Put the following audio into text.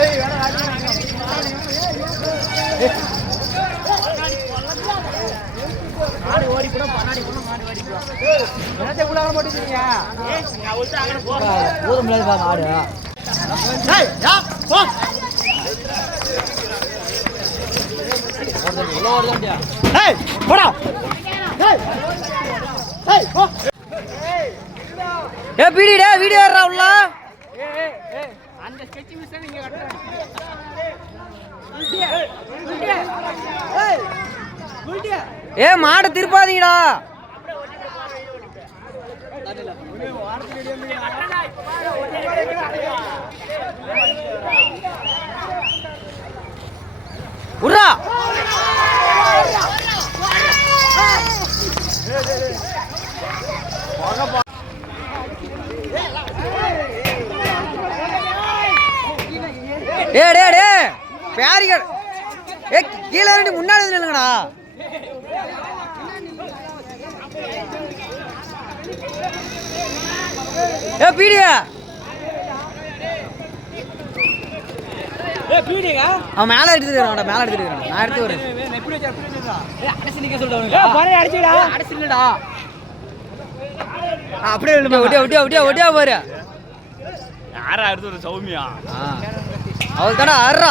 ஏய் வேற ராஜா ஏய் ஊத முடியாது பாக்க ஆடு. ஏ பீடிடா வீடியோ ஏறா உள்ள. ஏ மாடு திருப்பாதீங்கடா. உர்ரா! டே டே டே பேரிகட். ஏ கீழே இறங்கி முன்னாடி வந்து நில்லுங்கடா. ஏ பீடியா அவன் மேல எடுத்துட்டு இருக்கான் மேல எடுத்துட்டு இருக்கான் நான் எடுத்து வரேன் அடைச்சு இல்லடா அப்படியே இல்ல ஒட்டியா ஒட்டியா ஒட்டியா ஒட்டியா பாரு. யாரா எடுத்து சௌமியா? அவள் தானே ஆடுறா